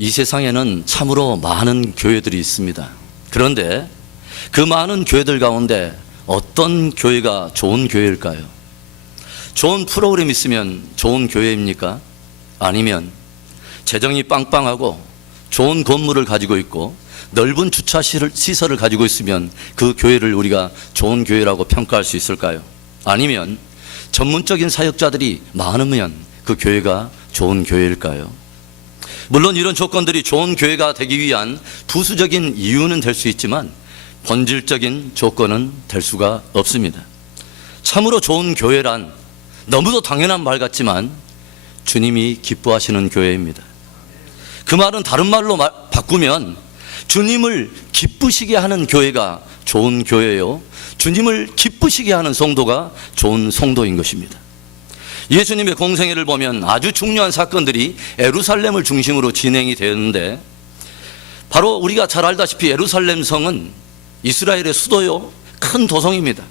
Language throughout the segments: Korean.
이 세상에는 참으로 많은 교회들이 있습니다. 그런데 그 많은 교회들 가운데 어떤 교회가 좋은 교회일까요? 좋은 프로그램 있으면 좋은 교회입니까? 아니면 재정이 빵빵하고 좋은 건물을 가지고 있고 넓은 주차 시설을 가지고 있으면 그 교회를 우리가 좋은 교회라고 평가할 수 있을까요? 아니면 전문적인 사역자들이 많으면 그 교회가 좋은 교회일까요? 물론 이런 조건들이 좋은 교회가 되기 위한 부수적인 이유는 될 수 있지만 본질적인 조건은 될 수가 없습니다. 참으로 좋은 교회란 너무도 당연한 말 같지만 주님이 기뻐하시는 교회입니다. 그 말은 다른 말로 바꾸면 주님을 기쁘시게 하는 교회가 좋은 교회요, 주님을 기쁘시게 하는 성도가 좋은 성도인 것입니다. 예수님의 공생애를 보면 아주 중요한 사건들이 예루살렘을 중심으로 진행이 되었는데, 바로 우리가 잘 알다시피 예루살렘 성은 이스라엘의 수도요, 큰 도성입니다.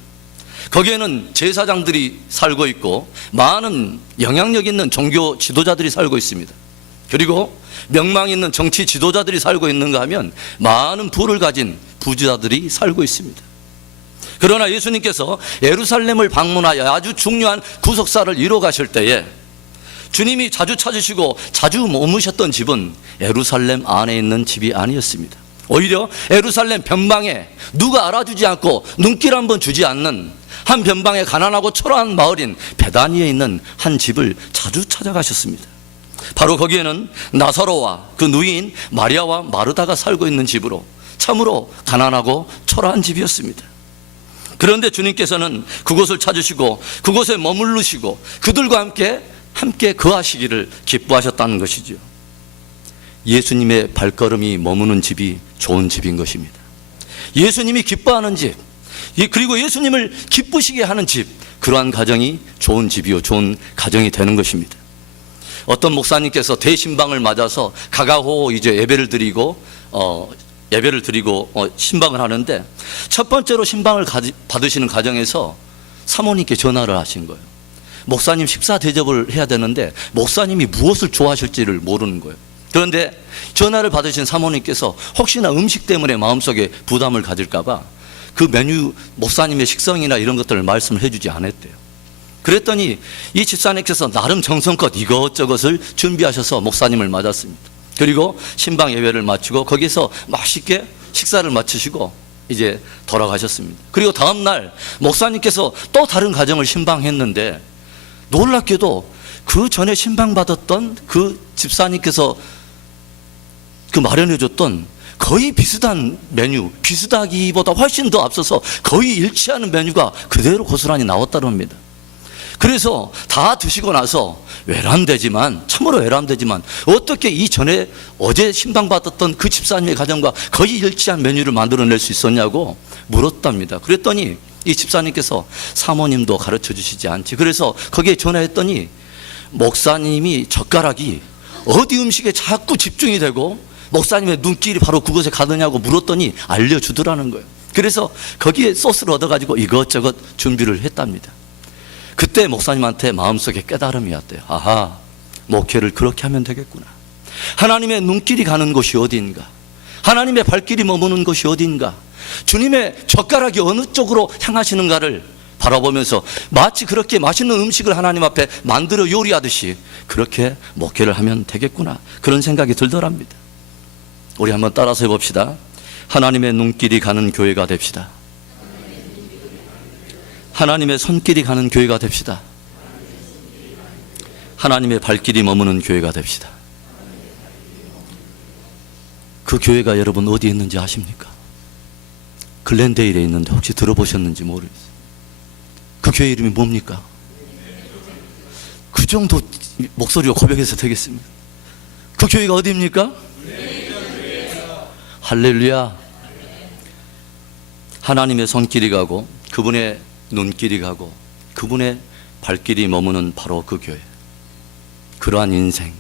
거기에는 제사장들이 살고 있고 많은 영향력 있는 종교 지도자들이 살고 있습니다. 그리고 명망 있는 정치 지도자들이 살고 있는가 하면 많은 부를 가진 부자들이 살고 있습니다. 그러나 예수님께서 예루살렘을 방문하여 아주 중요한 구속사를 이뤄 가실 때에 주님이 자주 찾으시고 자주 머무셨던 집은 예루살렘 안에 있는 집이 아니었습니다. 오히려 예루살렘 변방에 누가 알아주지 않고 눈길 한번 주지 않는 한 변방에 가난하고 초라한 마을인 베다니에 있는 한 집을 자주 찾아가셨습니다. 바로 거기에는 나사로와 그 누이인 마리아와 마르다가 살고 있는 집으로 참으로 가난하고 초라한 집이었습니다. 그런데 주님께서는 그곳을 찾으시고 그곳에 머무르시고 그들과 함께 거하시기를 기뻐하셨다는 것이죠. 예수님의 발걸음이 머무는 집이 좋은 집인 것입니다. 예수님이 기뻐하는 집, 그리고 예수님을 기쁘시게 하는 집, 그러한 가정이 좋은 집이요, 좋은 가정이 되는 것입니다. 어떤 목사님께서 대신방을 맞아서 가가호 이제 예배를 드리고 신방을 하는데, 첫 번째로 신방을 받으시는 가정에서 사모님께 전화를 하신 거예요. 목사님 식사 대접을 해야 되는데 목사님이 무엇을 좋아하실지를 모르는 거예요. 그런데 전화를 받으신 사모님께서 혹시나 음식 때문에 마음속에 부담을 가질까 봐 그 메뉴, 목사님의 식성이나 이런 것들을 말씀을 해주지 않았대요. 그랬더니 이 집사님께서 나름 정성껏 이것저것을 준비하셔서 목사님을 맞았습니다. 그리고 신방 예배를 마치고 거기서 맛있게 식사를 마치시고 이제 돌아가셨습니다. 그리고 다음날 목사님께서 또 다른 가정을 신방했는데 놀랍게도 그 전에 신방받았던 그 집사님께서 그 마련해줬던 거의 비슷한 메뉴, 비슷하기보다 훨씬 더 앞서서 거의 일치하는 메뉴가 그대로 고스란히 나왔다고 합니다. 그래서 다 드시고 나서 외람되지만, 참으로 외람되지만 어떻게 이전에 어제 신방받았던 그 집사님의 가정과 거의 일치한 메뉴를 만들어낼 수 있었냐고 물었답니다. 그랬더니 이 집사님께서 사모님도 가르쳐 주시지 않지. 그래서 거기에 전화했더니 목사님이 젓가락이 어디 음식에 자꾸 집중이 되고 목사님의 눈길이 바로 그곳에 가느냐고 물었더니 알려주더라는 거예요. 그래서 거기에 소스를 얻어가지고 이것저것 준비를 했답니다. 그때 목사님한테 마음속에 깨달음이 왔대요. 아하, 목회를 그렇게 하면 되겠구나. 하나님의 눈길이 가는 곳이 어디인가, 하나님의 발길이 머무는 곳이 어디인가, 주님의 젓가락이 어느 쪽으로 향하시는가를 바라보면서 마치 그렇게 맛있는 음식을 하나님 앞에 만들어 요리하듯이 그렇게 목회를 하면 되겠구나, 그런 생각이 들더랍니다. 우리 한번 따라서 해봅시다. 하나님의 눈길이 가는 교회가 됩시다. 하나님의 손길이 가는 교회가 됩시다. 하나님의 발길이 머무는 교회가 됩시다. 그 교회가 여러분 어디에 있는지 아십니까? 글렌데일에 있는데 혹시 들어보셨는지 모르겠어요. 그 교회 이름이 뭡니까? 그 정도 목소리로 고백해서 되겠습니다. 그 교회가 어디입니까? 할렐루야. 하나님의 손길이 가고 그분의 눈길이 가고 그분의 발길이 머무는 바로 그 교회, 그러한 인생,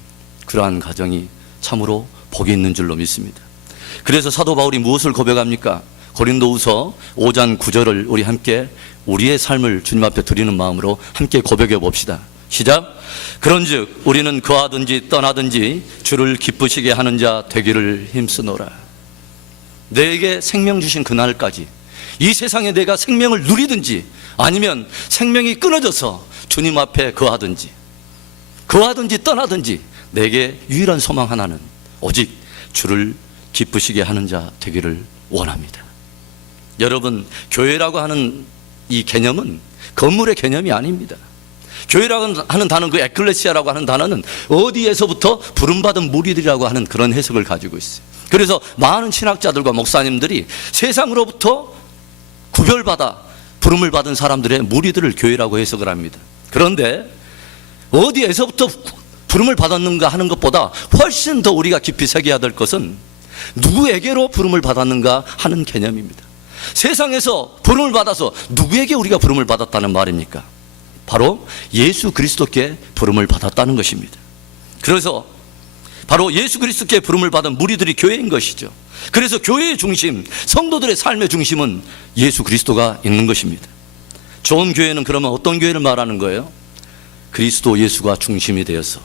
그러한 가정이 참으로 복이 있는 줄로 믿습니다. 그래서 사도 바울이 무엇을 고백합니까? 고린도후서 5장 9절을 우리 함께 우리의 삶을 주님 앞에 드리는 마음으로 함께 고백해 봅시다. 시작. 그런즉 우리는 거하든지 떠나든지 주를 기쁘시게 하는 자 되기를 힘쓰노라. 내게 생명 주신 그날까지 이 세상에 내가 생명을 누리든지 아니면 생명이 끊어져서 주님 앞에 거하든지 떠나든지 내게 유일한 소망 하나는 오직 주를 기쁘시게 하는 자 되기를 원합니다. 여러분, 교회라고 하는 이 개념은 건물의 개념이 아닙니다. 교회라고 하는 단어, 그 에클레시아라고 하는 단어는 어디에서부터 부름받은 무리들이라고 하는 그런 해석을 가지고 있어요. 그래서 많은 신학자들과 목사님들이 세상으로부터 구별받아 부름을 받은 사람들의 무리들을 교회라고 해석을 합니다. 그런데 어디에서부터 부름을 받았는가 하는 것보다 훨씬 더 우리가 깊이 새겨야 될 것은 누구에게로 부름을 받았는가 하는 개념입니다. 세상에서 부름을 받아서 누구에게 우리가 부름을 받았다는 말입니까? 바로 예수 그리스도께 부름을 받았다는 것입니다. 그래서 바로 예수 그리스도께 부름을 받은 무리들이 교회인 것이죠. 그래서 교회의 중심, 성도들의 삶의 중심은 예수 그리스도가 있는 것입니다. 좋은 교회는 그러면 어떤 교회를 말하는 거예요? 그리스도 예수가 중심이 되어서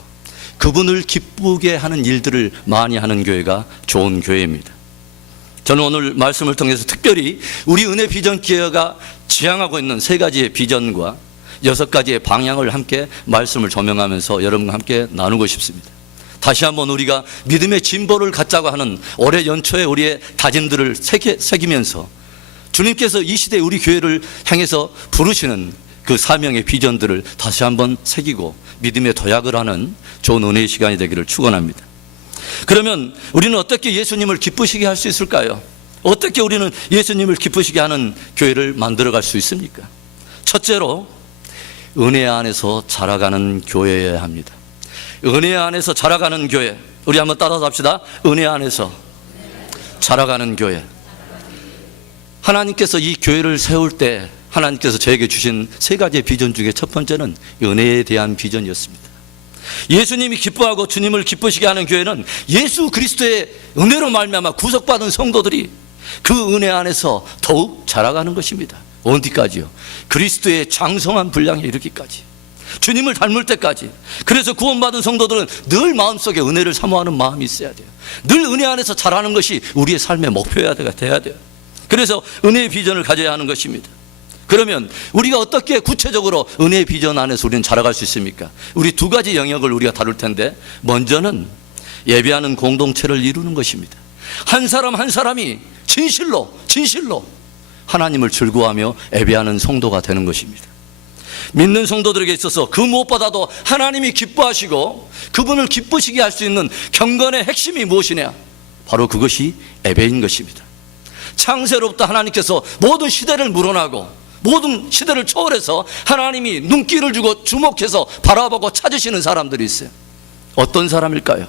그분을 기쁘게 하는 일들을 많이 하는 교회가 좋은 교회입니다. 저는 오늘 말씀을 통해서 특별히 우리 은혜 비전 기회가 지향하고 있는 3가지의 비전과 6가지의 방향을 함께 말씀을 조명하면서 여러분과 함께 나누고 싶습니다. 다시 한번 우리가 믿음의 진보를 갖자고 하는 올해 연초에 우리의 다짐들을 새기면서 주님께서 이 시대에 우리 교회를 향해서 부르시는 그 사명의 비전들을 다시 한번 새기고 믿음의 도약을 하는 좋은 은혜의 시간이 되기를 축원합니다. 그러면 우리는 어떻게 예수님을 기쁘시게 할 수 있을까요? 어떻게 우리는 예수님을 기쁘시게 하는 교회를 만들어갈 수 있습니까? 첫째로 은혜 안에서 자라가는 교회여야 합니다. 은혜 안에서 자라가는 교회. 우리 한번 따라서 합시다. 은혜 안에서 자라가는 교회. 하나님께서 이 교회를 세울 때 하나님께서 저에게 주신 3가지의 비전 중에 첫 번째는 은혜에 대한 비전이었습니다. 예수님이 기뻐하고 주님을 기쁘시게 하는 교회는 예수 그리스도의 은혜로 말미암아 구속받은 성도들이 그 은혜 안에서 더욱 자라가는 것입니다. 어디까지요? 그리스도의 장성한 분량에 이르기까지, 주님을 닮을 때까지. 그래서 구원받은 성도들은 늘 마음속에 은혜를 사모하는 마음이 있어야 돼요. 늘 은혜 안에서 자라는 것이 우리의 삶의 목표여야 돼야 돼요. 그래서 은혜의 비전을 가져야 하는 것입니다. 그러면 우리가 어떻게 구체적으로 은혜의 비전 안에서 우리는 자라갈 수 있습니까? 우리 2가지 영역을 우리가 다룰 텐데, 먼저는 예배하는 공동체를 이루는 것입니다. 한 사람 한 사람이 진실로 하나님을 즐거워하며 예배하는 성도가 되는 것입니다. 믿는 성도들에게 있어서 그 무엇보다도 하나님이 기뻐하시고 그분을 기쁘시게 할 수 있는 경건의 핵심이 무엇이냐? 바로 그것이 예배인 것입니다. 창세로부터 하나님께서 모든 시대를 물어나고 모든 시대를 초월해서 하나님이 눈길을 주고 주목해서 바라보고 찾으시는 사람들이 있어요. 어떤 사람일까요?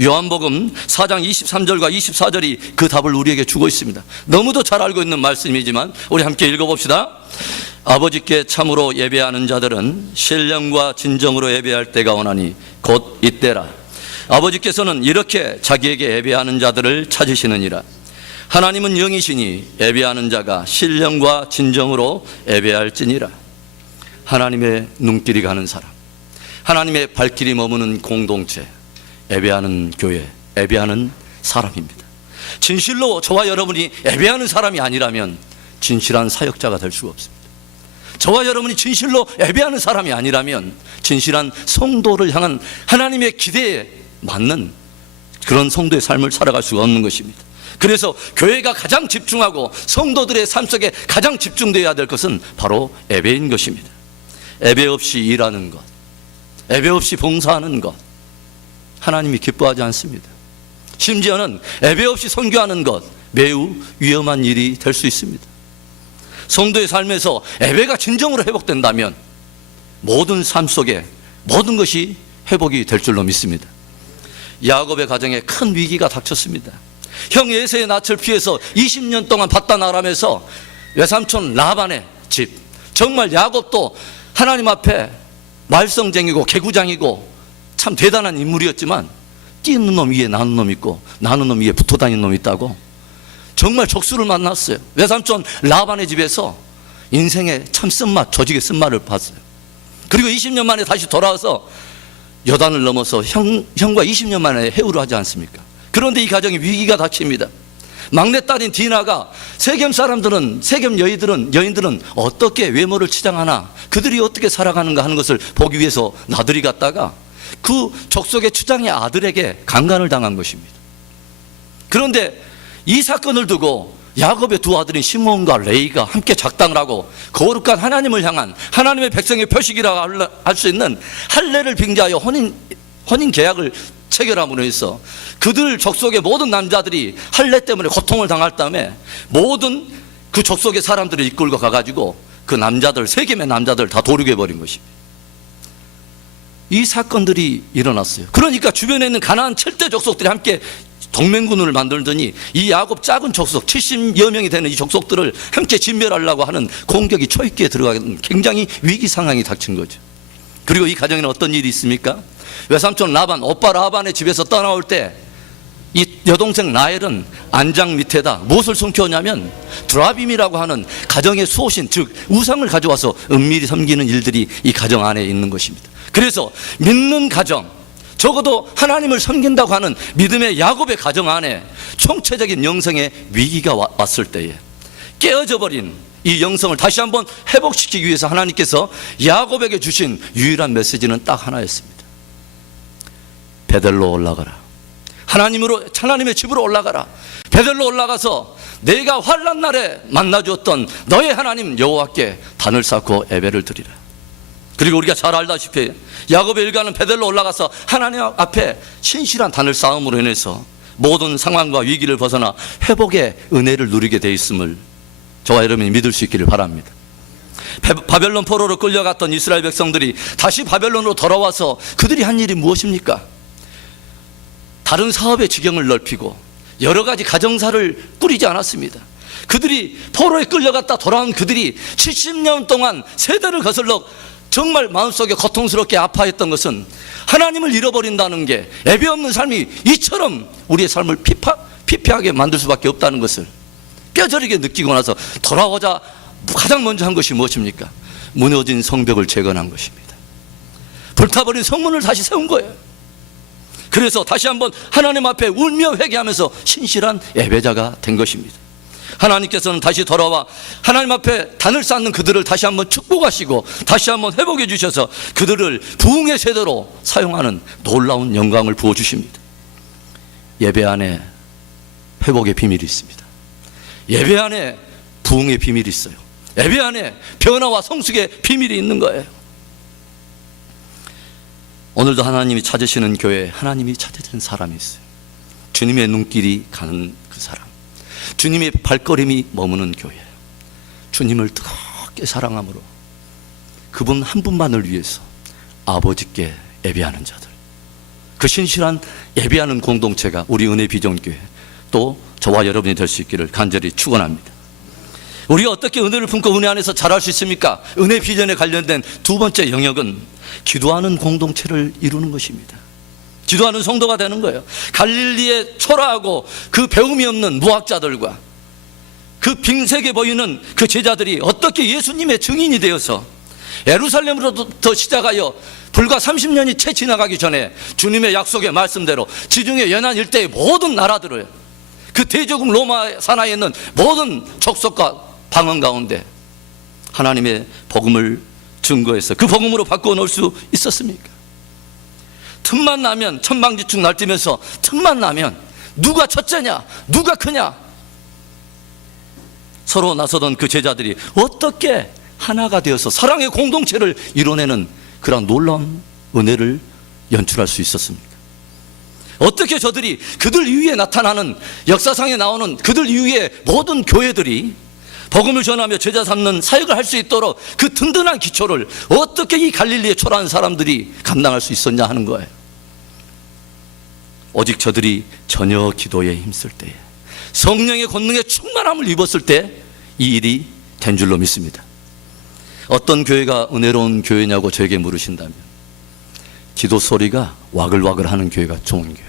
요한복음 4장 23절과 24절이 그 답을 우리에게 주고 있습니다. 너무도 잘 알고 있는 말씀이지만 우리 함께 읽어봅시다. 아버지께 참으로 예배하는 자들은 신령과 진정으로 예배할 때가 오나니 곧 이때라. 아버지께서는 이렇게 자기에게 예배하는 자들을 찾으시느니라. 하나님은 영이시니 예배하는 자가 신령과 진정으로 예배할지니라. 하나님의 눈길이 가는 사람, 하나님의 발길이 머무는 공동체, 예배하는 교회, 예배하는 사람입니다. 진실로 저와 여러분이 예배하는 사람이 아니라면 진실한 사역자가 될 수가 없습니다. 저와 여러분이 진실로 예배하는 사람이 아니라면 진실한 성도를 향한 하나님의 기대에 맞는 그런 성도의 삶을 살아갈 수가 없는 것입니다. 그래서 교회가 가장 집중하고 성도들의 삶 속에 가장 집중되어야 될 것은 바로 예배인 것입니다. 예배 없이 일하는 것, 예배 없이 봉사하는 것, 하나님이 기뻐하지 않습니다. 심지어는 예배 없이 선교하는 것, 매우 위험한 일이 될 수 있습니다. 성도의 삶에서 예배가 진정으로 회복된다면 모든 삶 속에 모든 것이 회복이 될 줄로 믿습니다. 야곱의 가정에 큰 위기가 닥쳤습니다. 형 에서의 낯을 피해서 20년 동안 바다나람에서 외삼촌 라반의 집, 정말 야곱도 하나님 앞에 말썽쟁이고 개구장이고 참 대단한 인물이었지만 뛰는 놈 위에 나는 놈 있고 나는 놈 위에 붙어 다니는 놈 있다고 정말 적수를 만났어요. 외삼촌 라반의 집에서 인생의 참 쓴맛, 조직의 쓴맛을 봤어요. 그리고 20년 만에 다시 돌아와서 요단을 넘어서 형과 20년 만에 해우를 하지 않습니까? 그런데 이 가정에 위기가 닥칩니다. 막내딸인 디나가 세겜 여인들은 어떻게 외모를 치장하나, 그들이 어떻게 살아가는가 하는 것을 보기 위해서 나들이 갔다가 그 족속의 추장의 아들에게 강간을 당한 것입니다. 그런데 이 사건을 두고 야곱의 두 아들인 시몬과 레이가 함께 작당을 하고 거룩한 하나님을 향한 하나님의 백성의 표식이라고 할 수 있는 할례를 빙자하여 혼인 계약을 체결함으로 해서 그들 족속의 모든 남자들이 할례 때문에 고통을 당할 다음에 모든 그 족속의 사람들을 이끌고 가가지고 그 남자들, 세겜의 남자들 다 도륙해 버린 것입니다. 이 사건들이 일어났어요. 그러니까 주변에 있는 가나안 7대 족속들이 함께 동맹군을 만들더니 이 야곱 작은 족속 70여 명이 되는 이 족속들을 함께 진멸하려고 하는 공격이 초입기에 들어가는 굉장히 위기 상황이 닥친 거죠. 그리고 이 가정에는 어떤 일이 있습니까? 외삼촌 라반, 오빠 라반의 집에서 떠나올 때 이 여동생 라헬은 안장 밑에다 무엇을 숨겨오냐면 드라빔이라고 하는 가정의 수호신, 즉 우상을 가져와서 은밀히 섬기는 일들이 이 가정 안에 있는 것입니다. 그래서 믿는 가정, 적어도 하나님을 섬긴다고 하는 믿음의 야곱의 가정 안에 총체적인 영성의 위기가 왔을 때에 깨어져 버린 이 영성을 다시 한번 회복시키기 위해서 하나님께서 야곱에게 주신 유일한 메시지는 딱 하나였습니다. 베델로 올라가라. 하나님의 집으로 올라가라. 베델로 올라가서 내가 환난 날에 만나주었던 너의 하나님 여호와께 단을 쌓고 예배를 드리라. 그리고 우리가 잘 알다시피 야곱의 일가는 베델로 올라가서 하나님 앞에 신실한 단을 쌓음으로 인해서 모든 상황과 위기를 벗어나 회복의 은혜를 누리게 돼 있음을 저와 여러분이 믿을 수 있기를 바랍니다. 바벨론 포로로 끌려갔던 이스라엘 백성들이 다시 바벨론으로 돌아와서 그들이 한 일이 무엇입니까? 다른 사업의 지경을 넓히고 여러 가지 가정사를 꾸리지 않았습니다. 그들이 포로에 끌려갔다 돌아온 그들이 70년 동안 세대를 거슬러 정말 마음속에 고통스럽게 아파했던 것은 하나님을 잃어버린다는 게, 예배 없는 삶이 이처럼 우리의 삶을 피폐하게 만들 수밖에 없다는 것을 뼈저리게 느끼고 나서 돌아오자 가장 먼저 한 것이 무엇입니까? 무너진 성벽을 재건한 것입니다. 불타버린 성문을 다시 세운 거예요. 그래서 다시 한번 하나님 앞에 울며 회개하면서 신실한 예배자가 된 것입니다. 하나님께서는 다시 돌아와 하나님 앞에 단을 쌓는 그들을 다시 한번 축복하시고 다시 한번 회복해 주셔서 그들을 부흥의 세대로 사용하는 놀라운 영광을 부어주십니다. 예배 안에 회복의 비밀이 있습니다. 예배 안에 부흥의 비밀이 있어요. 예배 안에 변화와 성숙의 비밀이 있는 거예요. 오늘도 하나님이 찾으시는 교회에 하나님이 찾으시는 사람이 있어요. 주님의 눈길이 가는 그 사람, 주님의 발걸음이 머무는 교회예요. 주님을 뜨겁게 사랑함으로 그분 한 분만을 위해서 아버지께 예배하는 자들, 그 신실한 예배하는 공동체가 우리 은혜 비전교회, 또 저와 여러분이 될 수 있기를 간절히 축원합니다. 우리가 어떻게 은혜를 품고 은혜 안에서 자랄 수 있습니까? 은혜 비전에 관련된 두 번째 영역은 기도하는 공동체를 이루는 것입니다. 기도하는 성도가 되는 거예요. 갈릴리에 초라하고 그 배움이 없는 무학자들과 그 빙색에 보이는 그 제자들이 어떻게 예수님의 증인이 되어서 예루살렘으로부터 시작하여 불과 30년이 채 지나가기 전에 주님의 약속의 말씀대로 지중해 연안 일대의 모든 나라들을, 그 대제국 로마 산하에 있는 모든 족속과 방언 가운데 하나님의 복음을 증거해서 그 복음으로 바꾸어 놓을 수 있었습니까? 틈만 나면 천방지축 날뛰면서 틈만 나면 누가 첫째냐, 누가 크냐 서로 나서던 그 제자들이 어떻게 하나가 되어서 사랑의 공동체를 이뤄내는 그런 놀라운 은혜를 연출할 수 있었습니까? 어떻게 저들이 그들 이후에 나타나는 역사상에 나오는 그들 이후에 모든 교회들이 복음을 전하며 제자 삼는 사역을 할 수 있도록 그 든든한 기초를 어떻게 이 갈릴리에 초라한 사람들이 감당할 수 있었냐 하는 거예요. 오직 저들이 전혀 기도에 힘쓸 때에, 성령의 권능의 충만함을 입었을 때 이 일이 된 줄로 믿습니다. 어떤 교회가 은혜로운 교회냐고 저에게 물으신다면 기도 소리가 와글와글 하는 교회가 좋은 교회,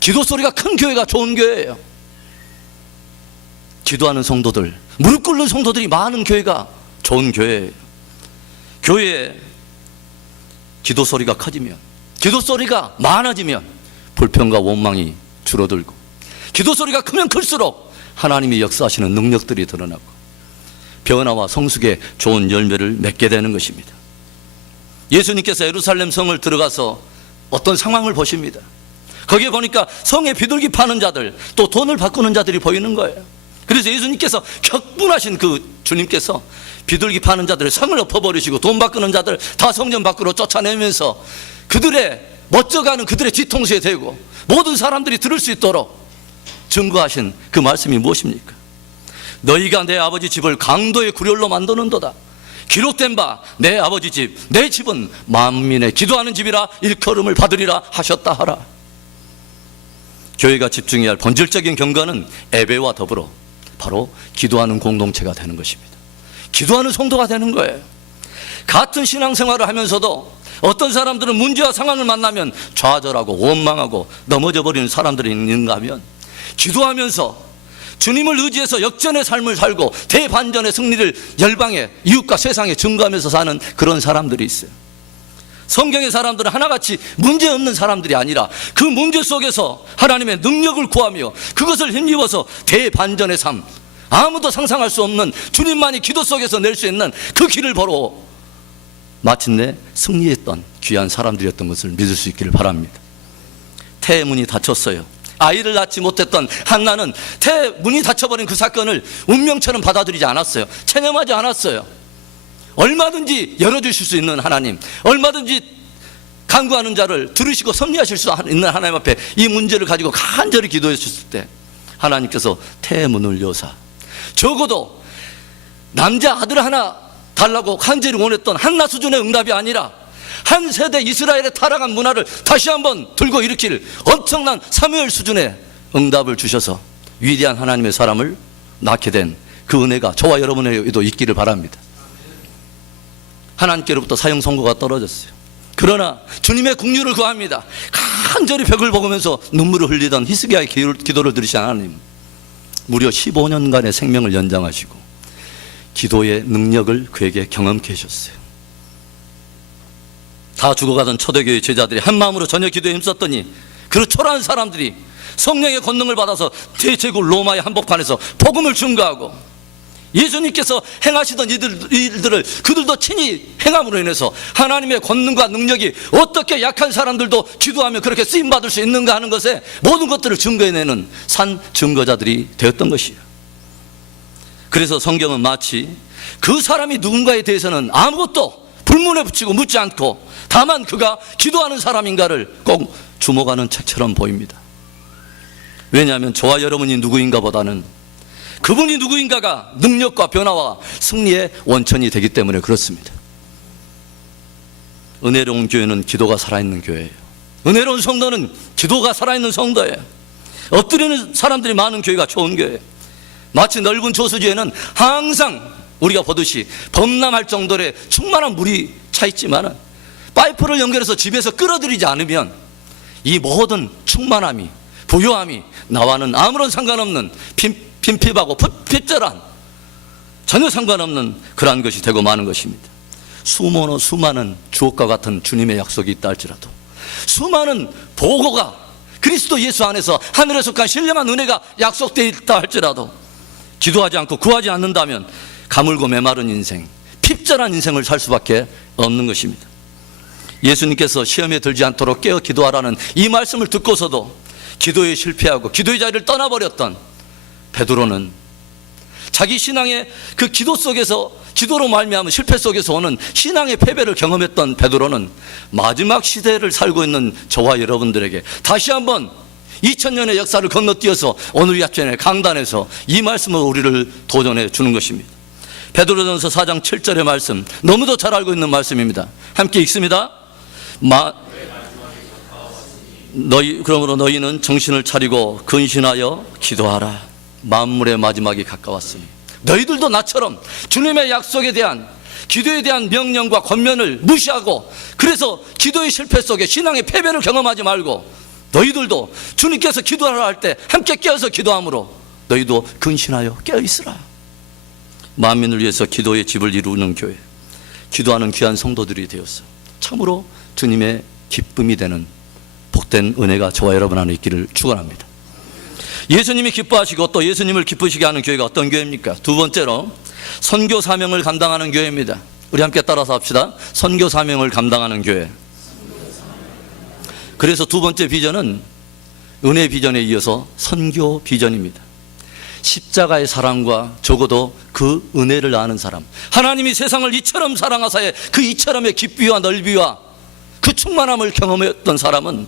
기도 소리가 큰 교회가 좋은 교회예요. 기도하는 성도들, 무릎 꿇는 성도들이 많은 교회가 좋은 교회예요. 교회에 기도 소리가 커지면, 기도 소리가 많아지면 불평과 원망이 줄어들고, 기도 소리가 크면 클수록 하나님이 역사하시는 능력들이 드러나고 변화와 성숙의 좋은 열매를 맺게 되는 것입니다. 예수님께서 예루살렘 성을 들어가서 어떤 상황을 보십니다. 거기에 보니까 성에 비둘기 파는 자들, 또 돈을 바꾸는 자들이 보이는 거예요. 그래서 예수님께서 격분하신 그 주님께서 비둘기 파는 자들을 성을 엎어버리시고 돈 바꾸는 자들 다 성전 밖으로 쫓아내면서 그들의 멋져가는 그들의 뒤통수에 대고 모든 사람들이 들을 수 있도록 증거하신 그 말씀이 무엇입니까? 너희가 내 아버지 집을 강도의 구렬로 만드는도다. 기록된 바 내 아버지 집, 내 집은 만민의 기도하는 집이라 일컬음을 받으리라 하셨다 하라. 교회가 집중해야 할 본질적인 경건은 예배와 더불어 바로 기도하는 공동체가 되는 것입니다. 기도하는 성도가 되는 거예요. 같은 신앙생활을 하면서도 어떤 사람들은 문제와 상황을 만나면 좌절하고 원망하고 넘어져 버리는 사람들이 있는가 하면, 기도하면서 주님을 의지해서 역전의 삶을 살고 대반전의 승리를 열방에, 이웃과 세상에 증거하면서 사는 그런 사람들이 있어요. 성경의 사람들은 하나같이 문제없는 사람들이 아니라 그 문제 속에서 하나님의 능력을 구하며 그것을 힘입어서 대반전의 삶, 아무도 상상할 수 없는 주님만이 기도 속에서 낼 수 있는 그 길을 보러 마침내 승리했던 귀한 사람들이었던 것을 믿을 수 있기를 바랍니다. 태문이 닫혔어요. 아이를 낳지 못했던 한나는 문이 닫혀버린 그 사건을 운명처럼 받아들이지 않았어요. 체념하지 않았어요. 얼마든지 열어주실 수 있는 하나님, 얼마든지 간구하는 자를 들으시고 섭리하실 수 있는 하나님 앞에 이 문제를 가지고 간절히 기도했을 때 하나님께서 태문을 여사, 적어도 남자 아들 하나 달라고 간절히 원했던 한나 수준의 응답이 아니라 한 세대 이스라엘의 타락한 문화를 다시 한번 들고 일으킬 엄청난 사무엘 수준의 응답을 주셔서 위대한 하나님의 사람을 낳게 된 그 은혜가 저와 여러분에게도 있기를 바랍니다. 하나님께로부터 사형 선고가 떨어졌어요. 그러나 주님의 국류를 구합니다. 간절히 벽을 보면서 눈물을 흘리던 히스기야의 기도를 들으신 하나님, 무려 15년간의 생명을 연장하시고 기도의 능력을 그에게 경험케 해주셨어요. 다 죽어가던 초대교회 제자들이 한마음으로 전혀 기도에 힘썼더니 그 초라한 사람들이 성령의 권능을 받아서 대제국 로마의 한복판에서 복음을 증거하고, 예수님께서 행하시던 일들을 그들도 친히 행함으로 인해서 하나님의 권능과 능력이 어떻게 약한 사람들도 기도하며 그렇게 쓰임받을 수 있는가 하는 것에 모든 것들을 증거해내는 산 증거자들이 되었던 것이에요. 그래서 성경은 마치 그 사람이 누군가에 대해서는 아무것도 불문에 붙이고 묻지 않고 다만 그가 기도하는 사람인가를 꼭 주목하는 책처럼 보입니다. 왜냐하면 저와 여러분이 누구인가 보다는 그분이 누구인가가 능력과 변화와 승리의 원천이 되기 때문에 그렇습니다. 은혜로운 교회는 기도가 살아있는 교회예요. 은혜로운 성도는 기도가 살아있는 성도예요. 엎드리는 사람들이 많은 교회가 좋은 교회예요. 마치 넓은 조수지에는 항상 우리가 보듯이 범람할 정도의 충만한 물이 차 있지만 파이프를 연결해서 집에서 끌어들이지 않으면 이 모든 충만함이, 부요함이 나와는 아무런 상관없는 빈핍하고 핍절한, 전혀 상관없는 그러한 것이 되고 마는 것입니다. 수많은 주옥과 같은 주님의 약속이 있다 할지라도, 수많은 보고가 그리스도 예수 안에서 하늘에 속한 신령한 은혜가 약속되어 있다 할지라도 기도하지 않고 구하지 않는다면 가물고 메마른 인생, 핍절한 인생을 살 수밖에 없는 것입니다. 예수님께서 시험에 들지 않도록 깨어 기도하라는 이 말씀을 듣고서도 기도에 실패하고 기도의 자리를 떠나버렸던 베드로는 자기 신앙의 그 기도 속에서, 기도로 말미암은 실패 속에서 오는 신앙의 패배를 경험했던 베드로는 마지막 시대를 살고 있는 저와 여러분들에게 다시 한번 2000년의 역사를 건너뛰어서 오늘 이 아침에 강단에서 이 말씀을 우리를 도전해 주는 것입니다. 베드로전서 4장 7절의 말씀, 너무도 잘 알고 있는 말씀입니다. 함께 읽습니다. 그러므로 너희는 정신을 차리고 근신하여 기도하라. 만물의 마지막이 가까웠으니 너희들도 나처럼 주님의 약속에 대한, 기도에 대한 명령과 권면을 무시하고, 그래서 기도의 실패 속에 신앙의 패배를 경험하지 말고 너희들도 주님께서 기도하라 할 때 함께 깨어서 기도함으로 너희도 근신하여 깨어있으라. 만민을 위해서 기도의 집을 이루는 교회, 기도하는 귀한 성도들이 되었어. 참으로 주님의 기쁨이 되는 복된 은혜가 저와 여러분 안에 있기를 축원합니다. 예수님이 기뻐하시고 또 예수님을 기쁘시게 하는 교회가 어떤 교회입니까? 두 번째로 선교 사명을 감당하는 교회입니다. 우리 함께 따라서 합시다. 선교 사명을 감당하는 교회. 그래서 두 번째 비전은 은혜 비전에 이어서 선교 비전입니다. 십자가의 사랑과 적어도 그 은혜를 아는 사람, 하나님이 세상을 이처럼 사랑하사에 그 이처럼의 깊이와 넓이와 그 충만함을 경험했던 사람은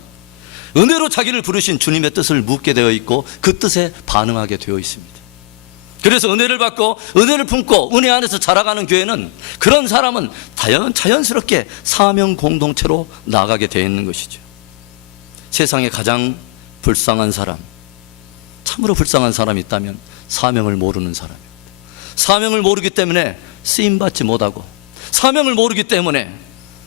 은혜로 자기를 부르신 주님의 뜻을 묻게 되어 있고 그 뜻에 반응하게 되어 있습니다. 그래서 은혜를 받고 은혜를 품고 은혜 안에서 자라가는 교회는 그런 사람은 자연스럽게 사명 공동체로 나아가게 되어 있는 것이죠. 세상에 가장 불쌍한 사람, 참으로 불쌍한 사람이 있다면 사명을 모르는 사람입니다. 사명을 모르기 때문에 쓰임받지 못하고, 사명을 모르기 때문에,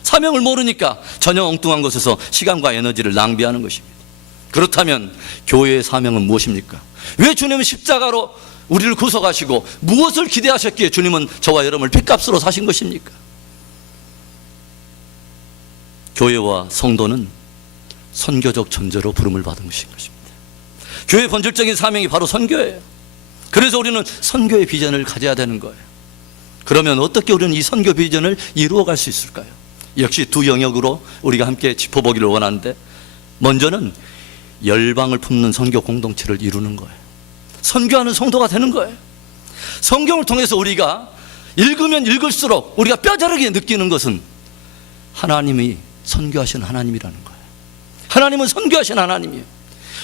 사명을 모르니까 전혀 엉뚱한 것에서 시간과 에너지를 낭비하는 것입니다. 그렇다면 교회의 사명은 무엇입니까? 왜 주님은 십자가로 우리를 구속하시고 무엇을 기대하셨기에 주님은 저와 여러분을 핏값으로 사신 것입니까? 교회와 성도는 선교적 존재로 부름을 받은 것인 것입니다. 교회의 본질적인 사명이 바로 선교예요. 그래서 우리는 선교의 비전을 가져야 되는 거예요. 그러면 어떻게 우리는 이 선교 비전을 이루어갈 수 있을까요? 역시 두 영역으로 우리가 함께 짚어보기를 원하는데, 먼저는 열방을 품는 선교 공동체를 이루는 거예요. 선교하는 성도가 되는 거예요. 성경을 통해서 우리가 읽으면 읽을수록 우리가 뼈저리게 느끼는 것은 하나님이 선교하신 하나님이라는 거예요. 하나님은 선교하신 하나님이에요.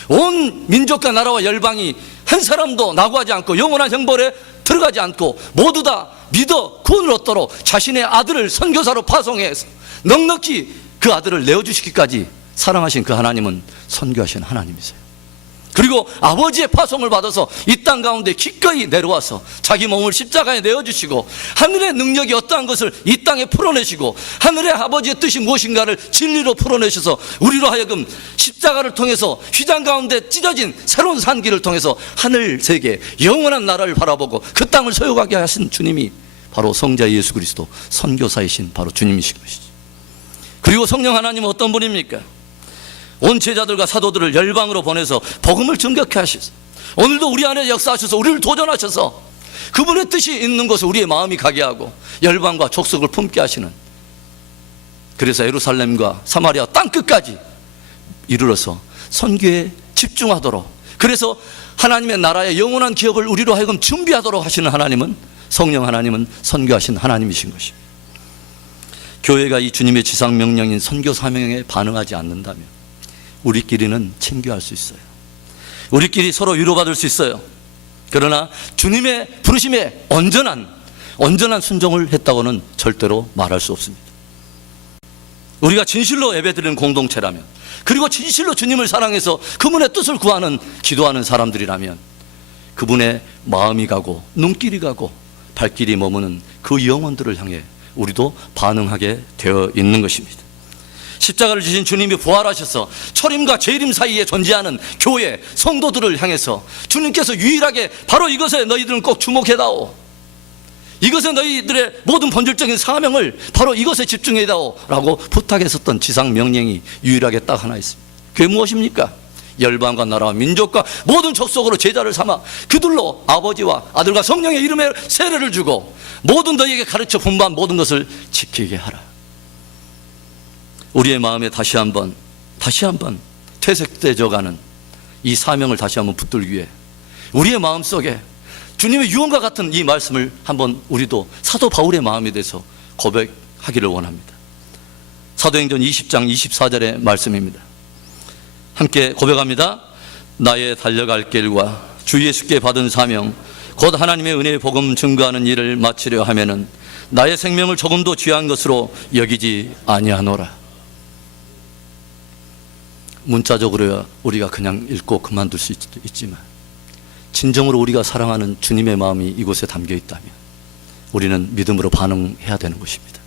온 민족과 나라와 열방이 한 사람도 낙오하지 않고 영원한 형벌에 들어가지 않고 모두 다 믿어 구원을 얻도록 자신의 아들을 선교사로 파송해서 넉넉히 그 아들을 내어주시기까지 사랑하신 그 하나님은 선교하신 하나님이세요. 그리고 아버지의 파송을 받아서 이 땅 가운데 기꺼이 내려와서 자기 몸을 십자가에 내어주시고 하늘의 능력이 어떠한 것을 이 땅에 풀어내시고 하늘의 아버지의 뜻이 무엇인가를 진리로 풀어내셔서 우리로 하여금 십자가를 통해서 휘장 가운데 찢어진 새로운 산길을 통해서 하늘 세계 영원한 나라를 바라보고 그 땅을 소유하게 하신 주님이 바로 성자 예수 그리스도 선교사이신 바로 주님이신 것이죠. 그리고 성령 하나님은 어떤 분입니까? 온 제자들과 사도들을 열방으로 보내서 복음을 증거케 하셔서 오늘도 우리 안에 역사하셔서 우리를 도전하셔서 그분의 뜻이 있는 곳에 우리의 마음이 가게 하고 열방과 족속을 품게 하시는, 그래서 예루살렘과 사마리아 땅끝까지 이르러서 선교에 집중하도록, 그래서 하나님의 나라의 영원한 기업을 우리로 하여금 준비하도록 하시는 하나님은, 성령 하나님은 선교하신 하나님이신 것입니다. 교회가 이 주님의 지상 명령인 선교 사명에 반응하지 않는다면 우리끼리는 친교할 수 있어요. 우리끼리 서로 위로받을 수 있어요. 그러나 주님의 부르심에 온전한 순종을 했다고는 절대로 말할 수 없습니다. 우리가 진실로 예배드리는 공동체라면, 그리고 진실로 주님을 사랑해서 그분의 뜻을 구하는 기도하는 사람들이라면 그분의 마음이 가고 눈길이 가고 발길이 머무는 그 영혼들을 향해 우리도 반응하게 되어 있는 것입니다. 십자가를 지신 주님이 부활하셔서 초림과 재림 사이에 존재하는 교회, 성도들을 향해서 주님께서 유일하게 바로 이것에 너희들은 꼭 주목해다오, 이것에 너희들의 모든 본질적인 사명을 바로 이것에 집중해다오 라고 부탁했었던 지상 명령이 유일하게 딱 하나 있습니다. 그게 무엇입니까? 열방과 나라와 민족과 모든 족속으로 제자를 삼아 그들로 아버지와 아들과 성령의 이름에 세례를 주고 모든 너희에게 가르쳐 분부한 모든 것을 지키게 하라. 우리의 마음에 다시 한번 퇴색되어가는 이 사명을 다시 한번 붙들기 위해 우리의 마음속에 주님의 유언과 같은 이 말씀을 한번 우리도 사도 바울의 마음에 대해서 고백하기를 원합니다. 사도행전 20장 24절의 말씀입니다. 함께 고백합니다. 나의 달려갈 길과 주 예수께 받은 사명 곧 하나님의 은혜의 복음 증거하는 일을 마치려 하면은 나의 생명을 조금도 귀한 것으로 여기지 아니하노라. 문자적으로 우리가 그냥 읽고 그만둘 수 있지만 진정으로 우리가 사랑하는 주님의 마음이 이곳에 담겨 있다면 우리는 믿음으로 반응해야 되는 것입니다.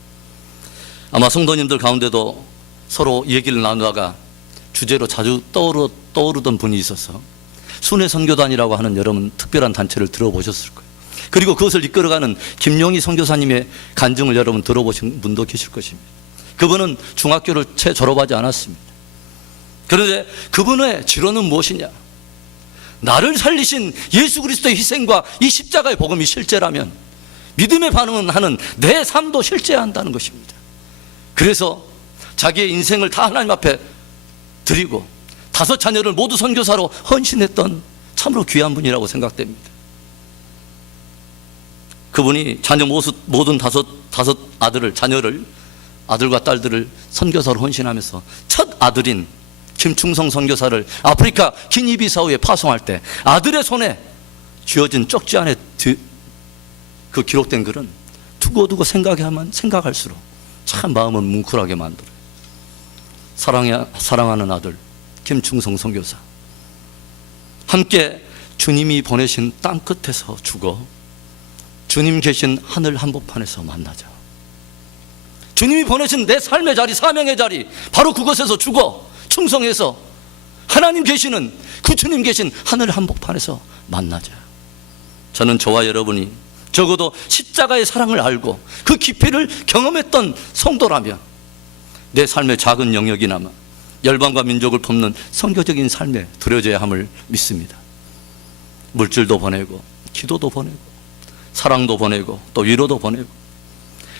아마 성도님들 가운데도 서로 얘기를 나누다가 주제로 자주 떠오르던 분이 있어서 순회 선교단이라고 하는 여러분 특별한 단체를 들어보셨을 거예요. 그리고 그것을 이끌어가는 김용희 선교사님의 간증을 여러분 들어보신 분도 계실 것입니다. 그분은 중학교를 채 졸업하지 않았습니다. 그런데 그분의 지론은 무엇이냐? 나를 살리신 예수 그리스도의 희생과 이 십자가의 복음이 실제라면 믿음의 반응은 하는 내 삶도 실제해야 한다는 것입니다. 그래서 자기의 인생을 다 하나님 앞에 드리고 5 자녀를 모두 선교사로 헌신했던 참으로 귀한 분이라고 생각됩니다. 그분이 자녀 모든 5 자녀를 아들과 딸들을 선교사로 헌신하면서 첫 아들인 김충성 선교사를 아프리카 기니비사우에 파송할 때 아들의 손에 쥐어진 쪽지 안에 그 기록된 글은 두고두고 생각하면 생각할수록 참 마음은 뭉클하게 만들어요. 사랑하는 아들 김충성 선교사, 함께 주님이 보내신 땅 끝에서 죽어 주님 계신 하늘 한복판에서 만나자. 주님이 보내신 내 삶의 자리, 사명의 자리, 바로 그곳에서 죽어 충성해서 하나님 계시는, 그 주님 계신 하늘 한복판에서 만나자. 저는 저와 여러분이 적어도 십자가의 사랑을 알고 그 깊이를 경험했던 성도라면 내 삶의 작은 영역이나마 열방과 민족을 돕는 선교적인 삶에 들여져야 함을 믿습니다. 물질도 보내고 기도도 보내고 사랑도 보내고 또 위로도 보내고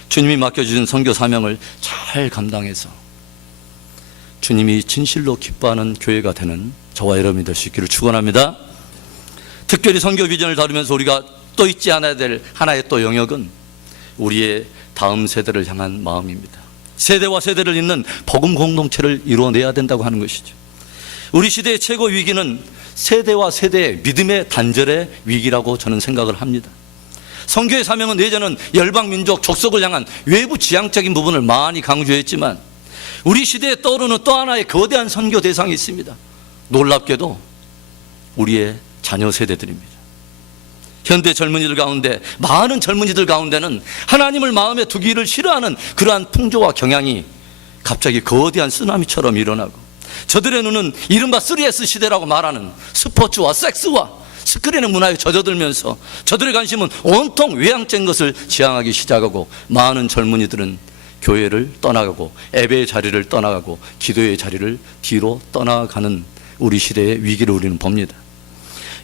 주님이 맡겨주신 선교 사명을 잘 감당해서 주님이 진실로 기뻐하는 교회가 되는 저와 여러분이 될 수 있기를 축원합니다. 특별히 선교 비전을 다루면서 우리가 또 잊지 않아야 될 하나의 또 영역은 우리의 다음 세대를 향한 마음입니다. 세대와 세대를 잇는 복음 공동체를 이루어내야 된다고 하는 것이죠. 우리 시대의 최고 위기는 세대와 세대의 믿음의 단절의 위기라고 저는 생각을 합니다. 선교의 사명은 예전은 열방 민족 족속을 향한 외부 지향적인 부분을 많이 강조했지만 우리 시대에 떠오르는 또 하나의 거대한 선교 대상이 있습니다. 놀랍게도 우리의 자녀 세대들입니다. 현대 젊은이들 가운데, 많은 젊은이들 가운데는 하나님을 마음에 두기를 싫어하는 그러한 풍조와 경향이 갑자기 거대한 쓰나미처럼 일어나고 저들의 눈은 이른바 3S 시대라고 말하는 스포츠와 섹스와 스크린의 문화에 젖어들면서 저들의 관심은 온통 외향적인 것을 지향하기 시작하고 많은 젊은이들은 교회를 떠나가고 예배의 자리를 떠나가고 기도의 자리를 뒤로 떠나가는 우리 시대의 위기를 우리는 봅니다.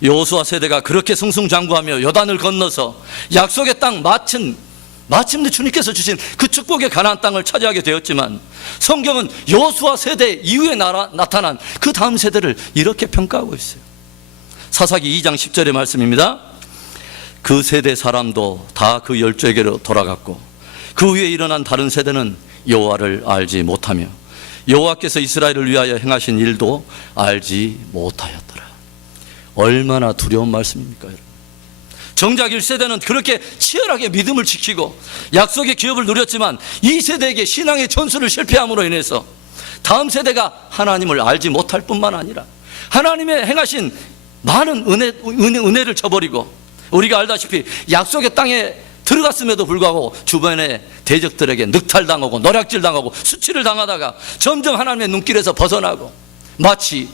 여호수아 세대가 그렇게 승승장구하며 요단을 건너서 약속의 땅 마침내 주님께서 주신 그 축복의 가나안 땅을 차지하게 되었지만 성경은 여호수아 세대 이후에 나타난 그 다음 세대를 이렇게 평가하고 있어요. 사사기 2장 10절의 말씀입니다. 그 세대 사람도 다 그 열조에게로 돌아갔고 그 후에 일어난 다른 세대는 여호와를 알지 못하며 여호와께서 이스라엘을 위하여 행하신 일도 알지 못하였더라. 얼마나 두려운 말씀입니까, 여러분? 정작 1세대는 그렇게 치열하게 믿음을 지키고 약속의 기업을 누렸지만 이 세대에게 신앙의 전술을 실패함으로 인해서 다음 세대가 하나님을 알지 못할 뿐만 아니라 하나님의 행하신 많은 은혜를 저버리고 우리가 알다시피 약속의 땅에 들어갔음에도 불구하고 주변의 대적들에게 늑탈당하고 노략질당하고 수치를 당하다가 점점 하나님의 눈길에서 벗어나고 마치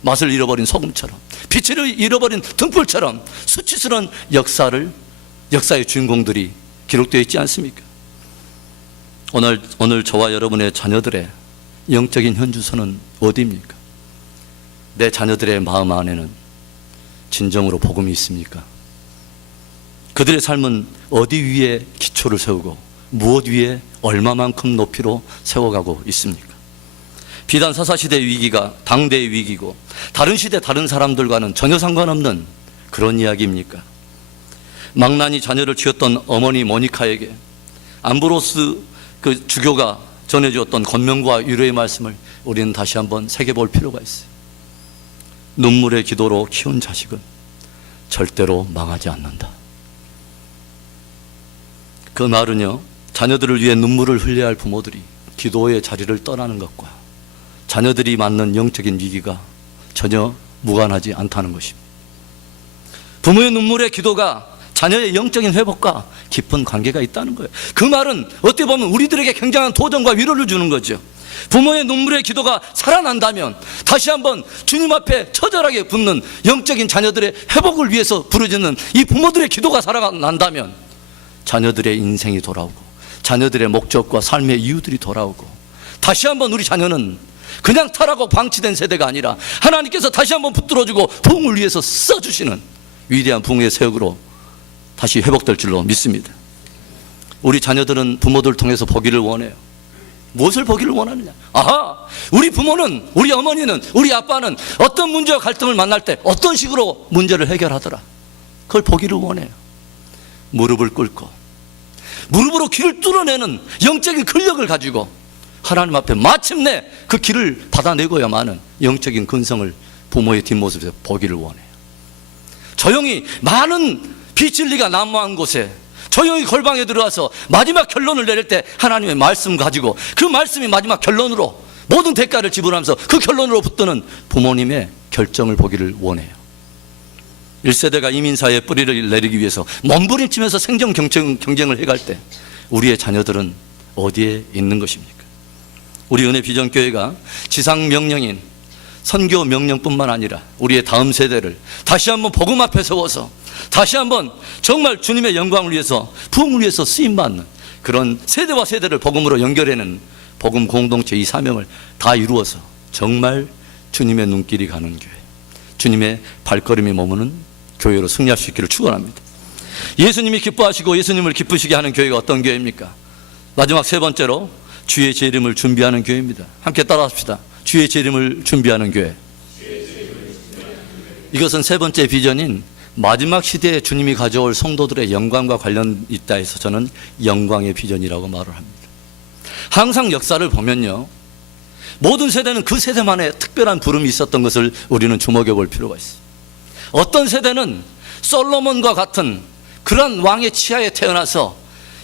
맛을 잃어버린 소금처럼 빛을 잃어버린 등불처럼 수치스러운 역사의 주인공들이 기록되어 있지 않습니까? 오늘 저와 여러분의 자녀들의 영적인 현주소는 어디입니까? 내 자녀들의 마음 안에는 진정으로 복음이 있습니까? 그들의 삶은 어디 위에 기초를 세우고 무엇 위에 얼마만큼 높이로 세워가고 있습니까? 비단 사사시대의 위기가 당대의 위기고 다른 시대 다른 사람들과는 전혀 상관없는 그런 이야기입니까? 망나니 자녀를 지었던 어머니 모니카에게 암브로스 그 주교가 전해주었던 권면과 위로의 말씀을 우리는 다시 한번 새겨볼 필요가 있어요. 눈물의 기도로 키운 자식은 절대로 망하지 않는다. 그 말은요, 자녀들을 위해 눈물을 흘려야 할 부모들이 기도의 자리를 떠나는 것과 자녀들이 맞는 영적인 위기가 전혀 무관하지 않다는 것입니다. 부모의 눈물의 기도가 자녀의 영적인 회복과 깊은 관계가 있다는 거예요. 그 말은 어떻게 보면 우리들에게 굉장한 도전과 위로를 주는 거죠. 부모의 눈물의 기도가 살아난다면 다시 한번 주님 앞에 처절하게 붙는 영적인 자녀들의 회복을 위해서 부르짖는 이 부모들의 기도가 살아난다면 자녀들의 인생이 돌아오고 자녀들의 목적과 삶의 이유들이 돌아오고 다시 한번 우리 자녀는 그냥 타락하고 방치된 세대가 아니라 하나님께서 다시 한번 붙들어주고 부흥을 위해서 써주시는 위대한 부흥의 세력으로 다시 회복될 줄로 믿습니다. 우리 자녀들은 부모들을 통해서 보기를 원해요. 무엇을 보기를 원하느냐? 아하, 우리 부모는, 우리 어머니는, 우리 아빠는 어떤 문제와 갈등을 만날 때 어떤 식으로 문제를 해결하더라. 그걸 보기를 원해요. 무릎을 꿇고 무릎으로 길을 뚫어내는 영적인 근력을 가지고 하나님 앞에 마침내 그 길을 받아내고야만은 영적인 근성을 부모의 뒷모습에서 보기를 원해요. 조용히 많은 비진리가 난무한 곳에 조용히 골방에 들어와서 마지막 결론을 내릴 때 하나님의 말씀 가지고 그 말씀이 마지막 결론으로 모든 대가를 지불하면서 그 결론으로 붙드는 부모님의 결정을 보기를 원해요. 1세대가 이민사회에 뿌리를 내리기 위해서 몸부림치면서 생존 경쟁을 해갈 때 우리의 자녀들은 어디에 있는 것입니까? 우리 은혜 비전교회가 지상 명령인 선교 명령뿐만 아니라 우리의 다음 세대를 다시 한번 복음 앞에 세워서 다시 한번 정말 주님의 영광을 위해서 부흥을 위해서 쓰임받는 그런 세대와 세대를 복음으로 연결해내는 복음 공동체 이 사명을 다 이루어서 정말 주님의 눈길이 가는 교회, 주님의 발걸음이 머무는 교회로 승리할 수 있기를 축원합니다. 예수님이 기뻐하시고 예수님을 기쁘시게 하는 교회가 어떤 교회입니까? 마지막 세 번째로 주의 재림을 준비하는 교회입니다. 함께 따라합시다. 주의 재림을 준비하는 교회. 이것은 세 번째 비전인 마지막 시대에 주님이 가져올 성도들의 영광과 관련 있다 해서 저는 영광의 비전이라고 말을 합니다. 항상 역사를 보면요, 모든 세대는 그 세대만의 특별한 부름이 있었던 것을 우리는 주목해 볼 필요가 있어요. 어떤 세대는 솔로몬과 같은 그런 왕의 치하에 태어나서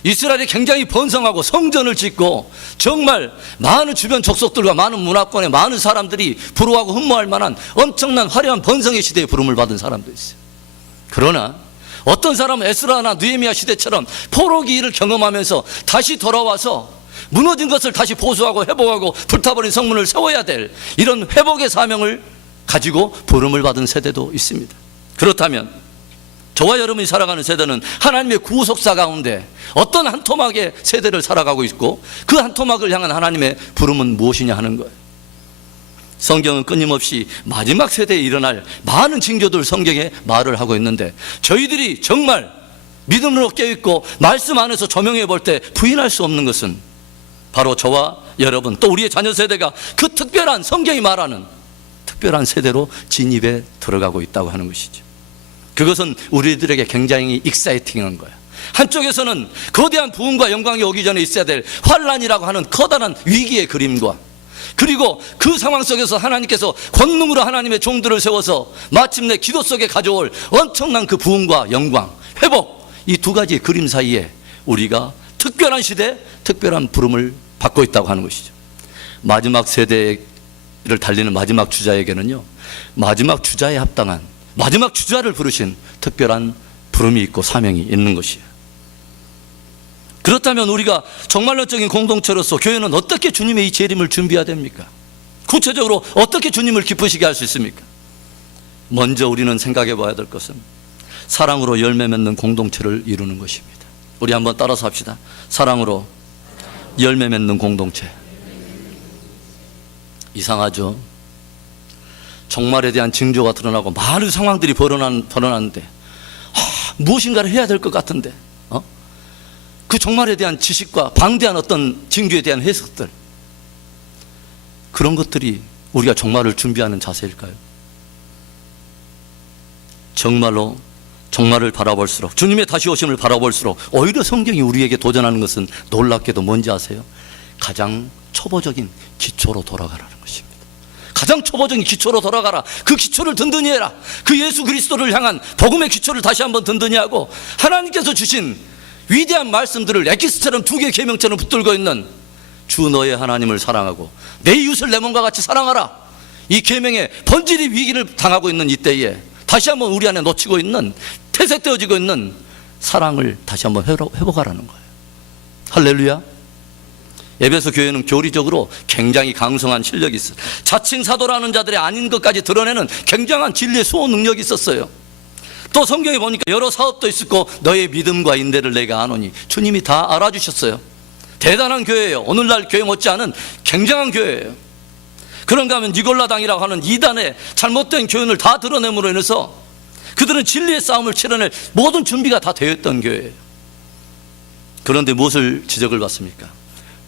이스라엘이 굉장히 번성하고 성전을 짓고 정말 많은 주변 족속들과 많은 문화권의 많은 사람들이 부러워하고 흠모할 만한 엄청난 화려한 번성의 시대에 부름을 받은 사람도 있어요. 그러나 어떤 사람은 에스라나 느헤미야 시대처럼 포로기 일을 경험하면서 다시 돌아와서 무너진 것을 다시 보수하고 회복하고 불타버린 성문을 세워야 될 이런 회복의 사명을 가지고 부름을 받은 세대도 있습니다. 그렇다면 저와 여러분이 살아가는 세대는 하나님의 구속사 가운데 어떤 한 토막의 세대를 살아가고 있고 그 한 토막을 향한 하나님의 부름은 무엇이냐 하는 거예요. 성경은 끊임없이 마지막 세대에 일어날 많은 징조들 성경에 말을 하고 있는데 저희들이 정말 믿음으로 깨어있고 말씀 안에서 조명해 볼 때 부인할 수 없는 것은 바로 저와 여러분 또 우리의 자녀 세대가 그 특별한 성경이 말하는 특별한 세대로 진입에 들어가고 있다고 하는 것이죠. 그것은 우리들에게 굉장히 익사이팅한 거예요. 한쪽에서는 거대한 부흥과 영광이 오기 전에 있어야 될 환란이라고 하는 커다란 위기의 그림과 그리고 그 상황 속에서 하나님께서 권능으로 하나님의 종들을 세워서 마침내 기도 속에 가져올 엄청난 그 부흥과 영광, 회복, 이 두 가지의 그림 사이에 우리가 특별한 시대, 특별한 부름을 받고 있다고 하는 것이죠. 마지막 세대를 달리는 마지막 주자에게는요, 마지막 주자에 합당한 마지막 주자를 부르신 특별한 부름이 있고 사명이 있는 것이에요. 그렇다면 우리가 정말론적인 공동체로서 교회는 어떻게 주님의 이 재림을 준비해야 됩니까? 구체적으로 어떻게 주님을 기쁘시게 할 수 있습니까? 먼저 우리는 생각해 봐야 될 것은 사랑으로 열매 맺는 공동체를 이루는 것입니다. 우리 한번 따라서 합시다. 사랑으로 열매 맺는 공동체. 이상하죠? 종말에 대한 징조가 드러나고 많은 상황들이 벌어나는데 무엇인가를 해야 될 것 같은데 그 종말에 대한 지식과 방대한 어떤 징조에 대한 해석들, 그런 것들이 우리가 종말을 준비하는 자세일까요? 정말로 종말을 바라볼수록, 주님의 다시 오심을 바라볼수록 오히려 성경이 우리에게 도전하는 것은 놀랍게도 뭔지 아세요? 가장 초보적인 기초로 돌아가라는 것입니다. 가장 초보적인 기초로 돌아가라. 그 기초를 든든히 해라. 그 예수 그리스도를 향한 복음의 기초를 다시 한번 든든히 하고 하나님께서 주신 위대한 말씀들을 엑기스처럼 두 개의 계명처럼 붙들고 있는 주 너의 하나님을 사랑하고 내 이웃을 내 몸과 같이 사랑하라. 이 계명의 번질이 위기를 당하고 있는 이때에 다시 한번 우리 안에 놓치고 있는, 퇴색되어지고 있는 사랑을 다시 한번 회복하라는 거예요. 할렐루야. 에베소 교회는 교리적으로 굉장히 강성한 실력이 있어요. 자칭 사도라는 자들이 아닌 것까지 드러내는 굉장한 진리의 수호 능력이 있었어요. 또 성경에 보니까 여러 사업도 있었고 너의 믿음과 인내를 내가 아노니 주님이 다 알아주셨어요. 대단한 교회예요. 오늘날 교회 못지않은 굉장한 교회예요. 그런가 하면 니골라당이라고 하는 이단의 잘못된 교훈을 다 드러냄으로 인해서 그들은 진리의 싸움을 치러낼 모든 준비가 다 되어 있던 교회예요. 그런데 무엇을 지적을 받습니까?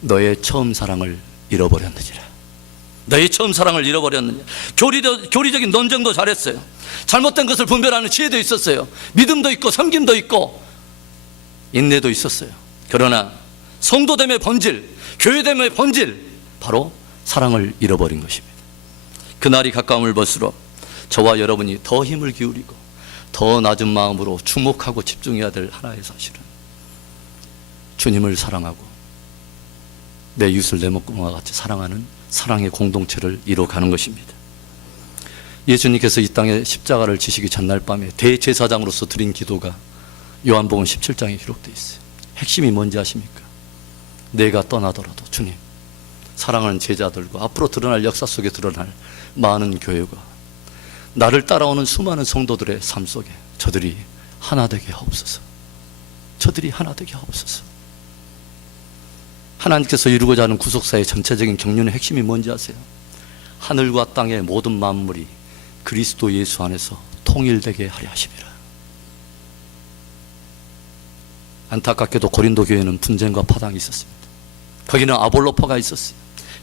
너의 처음 사랑을 잃어버렸느니라. 너의 처음 사랑을 잃어버렸느냐. 교리적인 논쟁도 잘했어요. 잘못된 것을 분별하는 지혜도 있었어요. 믿음도 있고 섬김도 있고 인내도 있었어요. 그러나 성도됨의 본질, 교회됨의 본질, 바로 사랑을 잃어버린 것입니다. 그날이 가까움을 볼수록 저와 여러분이 더 힘을 기울이고 더 낮은 마음으로 주목하고 집중해야 될 하나의 사실은 주님을 사랑하고 내 이웃을 내 몸과 같이 사랑하는 사랑의 공동체를 이뤄가는 것입니다. 예수님께서 이 땅에 십자가를 지시기 전날 밤에 대제사장으로서 드린 기도가 요한복음 17장에 기록되어 있어요. 핵심이 뭔지 아십니까? 내가 떠나더라도 주님, 사랑하는 제자들과 앞으로 드러날 역사 속에 드러날 많은 교회가 나를 따라오는 수많은 성도들의 삶 속에 저들이 하나 되게 하옵소서. 저들이 하나 되게 하옵소서. 하나님께서 이루고자 하는 구속사의 전체적인 경륜의 핵심이 뭔지 아세요? 하늘과 땅의 모든 만물이 그리스도 예수 안에서 통일되게 하려 하심이라. 안타깝게도 고린도 교회는 분쟁과 파당이 있었습니다. 거기는 아볼로파가 있었어요.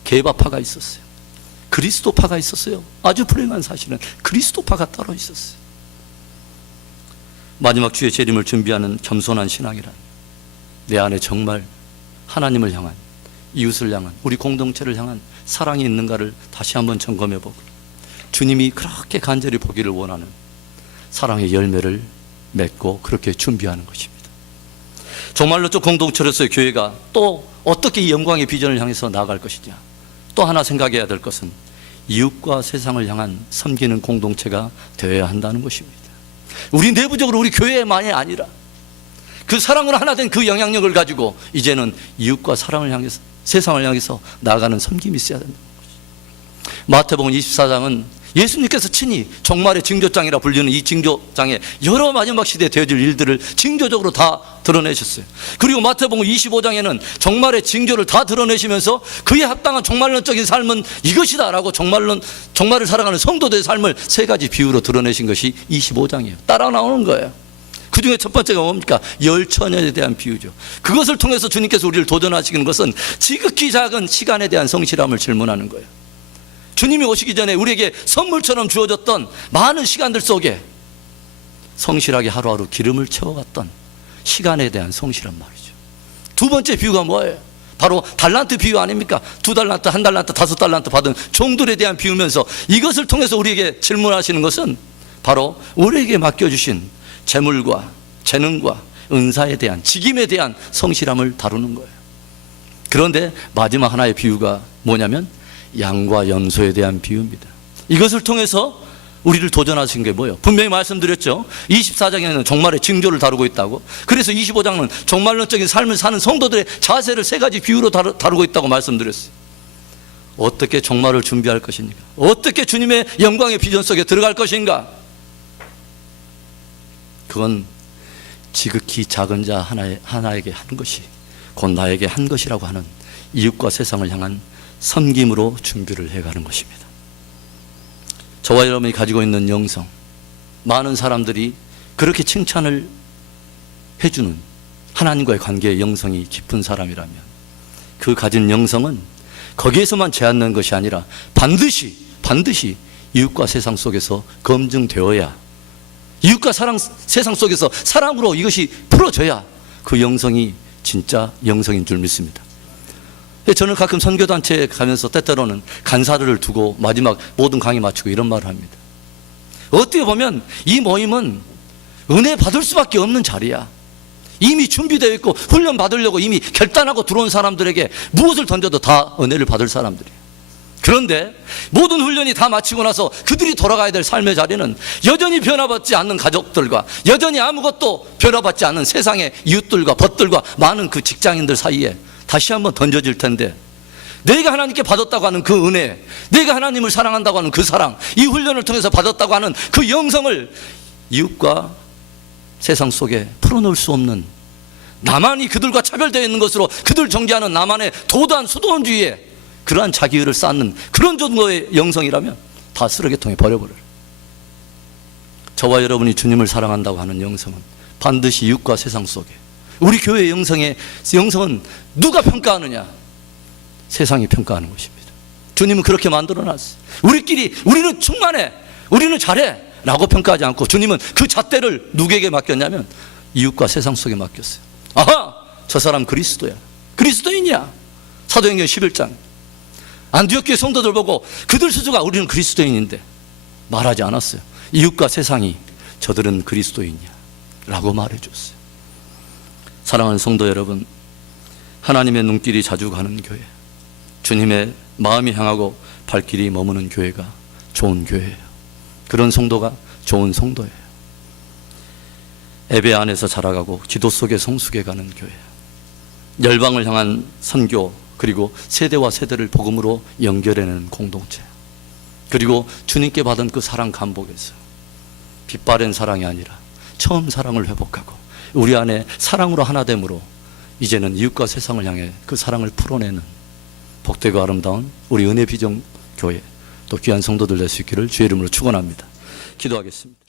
게바파가 있었어요. 그리스도파가 있었어요. 아주 불행한 사실은 그리스도파가 따로 있었어요. 마지막 주의 재림을 준비하는 겸손한 신앙이란 내 안에 정말 하나님을 향한, 이웃을 향한, 우리 공동체를 향한 사랑이 있는가를 다시 한번 점검해보고 주님이 그렇게 간절히 보기를 원하는 사랑의 열매를 맺고 그렇게 준비하는 것입니다. 정말로 저 공동체로서의 교회가 또 어떻게 이 영광의 비전을 향해서 나아갈 것이냐. 또 하나 생각해야 될 것은 이웃과 세상을 향한 섬기는 공동체가 되어야 한다는 것입니다. 우리 내부적으로 우리 교회만이 아니라 그 사랑으로 하나 된 그 영향력을 가지고 이제는 이웃과 사랑을 향해서, 세상을 향해서 나아가는 섬김이 있어야 된다는 것입니다. 마태복음 24장은 예수님께서 친히 종말의 징조장이라 불리는 이 징조장에 여러 마지막 시대에 되어질 일들을 징조적으로 다 드러내셨어요. 그리고 마태복음 25장에는 종말의 징조를 다 드러내시면서 그에 합당한 종말론적인 삶은 이것이다 라고 종말을 살아가는 성도들의 삶을 세 가지 비유로 드러내신 것이 25장이에요. 따라 나오는 거예요. 그 중에 첫 번째가 뭡니까? 열처녀에 대한 비유죠. 그것을 통해서 주님께서 우리를 도전하시는 것은 지극히 작은 시간에 대한 성실함을 질문하는 거예요. 주님이 오시기 전에 우리에게 선물처럼 주어졌던 많은 시간들 속에 성실하게 하루하루 기름을 채워갔던 시간에 대한 성실한 말이죠. 두 번째 비유가 뭐예요? 바로 달란트 비유 아닙니까? 2달란트, 1달란트, 5달란트 받은 종들에 대한 비유면서 이것을 통해서 우리에게 질문하시는 것은 바로 우리에게 맡겨주신 재물과 재능과 은사에 대한, 직임에 대한 성실함을 다루는 거예요. 그런데 마지막 하나의 비유가 뭐냐면 양과 염소에 대한 비유입니다. 이것을 통해서 우리를 도전하신 게 뭐예요? 분명히 말씀드렸죠. 24장에는 종말의 징조를 다루고 있다고. 그래서 25장은 종말론적인 삶을 사는 성도들의 자세를 세 가지 비유로 다루고 있다고 말씀드렸어요. 어떻게 종말을 준비할 것인가? 어떻게 주님의 영광의 비전 속에 들어갈 것인가? 그건 지극히 작은 자 하나에게 한 것이 곧 나에게 한 것이라고 하는 이웃과 세상을 향한 섬김으로 준비를 해가는 것입니다. 저와 여러분이 가지고 있는 영성, 많은 사람들이 그렇게 칭찬을 해주는 하나님과의 관계의 영성이 깊은 사람이라면 그 가진 영성은 거기에서만 제한된 것이 아니라 반드시 이웃과 세상 속에서 검증되어야, 이웃과 세상 속에서 사랑으로 이것이 풀어져야 그 영성이 진짜 영성인 줄 믿습니다. 저는 가끔 선교단체에 가면서 때때로는 간사를 두고 마지막 모든 강의 마치고 이런 말을 합니다. 어떻게 보면 이 모임은 은혜 받을 수밖에 없는 자리야. 이미 준비되어 있고 훈련 받으려고 이미 결단하고 들어온 사람들에게 무엇을 던져도 다 은혜를 받을 사람들이에요. 그런데 모든 훈련이 다 마치고 나서 그들이 돌아가야 될 삶의 자리는 여전히 변화받지 않는 가족들과 여전히 아무것도 변화받지 않는 세상의 이웃들과 벗들과 많은 그 직장인들 사이에 다시 한번 던져질 텐데, 내가 하나님께 받았다고 하는 그 은혜, 내가 하나님을 사랑한다고 하는 그 사랑, 이 훈련을 통해서 받았다고 하는 그 영성을 이웃과 세상 속에 풀어놓을 수 없는 나만이 그들과 차별되어 있는 것으로 그들 정죄하는 나만의 도도한 수도원주의에 그러한 자기의를 쌓는 그런 정도의 영성이라면 다 쓰레기통에 버려버려요. 저와 여러분이 주님을 사랑한다고 하는 영성은 반드시 이웃과 세상 속에, 우리 교회의 영성은 누가 평가하느냐? 세상이 평가하는 것입니다. 주님은 그렇게 만들어놨어요. 우리는 충만해, 우리는 잘해 라고 평가하지 않고 주님은 그 잣대를 누구에게 맡겼냐면 이웃과 세상 속에 맡겼어요. 아하, 저 사람 그리스도야, 그리스도인이야. 사도행전 11장 안디옥 교회 성도들 보고 그들 스스로가 우리는 그리스도인인데 말하지 않았어요. 이웃과 세상이 저들은 그리스도인이야 라고 말해줬어요. 사랑하는 성도 여러분, 하나님의 눈길이 자주 가는 교회, 주님의 마음이 향하고 발길이 머무는 교회가 좋은 교회예요. 그런 성도가 좋은 성도예요. 예배 안에서 자라가고 기도 속에 성숙해 가는 교회, 열방을 향한 선교, 그리고 세대와 세대를 복음으로 연결해내는 공동체, 그리고 주님께 받은 그 사랑 감복에서 빛바랜 사랑이 아니라 처음 사랑을 회복하고 우리 안에 사랑으로 하나됨으로 이제는 이웃과 세상을 향해 그 사랑을 풀어내는 복되고 아름다운 우리 은혜비전 교회, 또 귀한 성도들 될 수 있기를 주의 이름으로 축원합니다. 기도하겠습니다.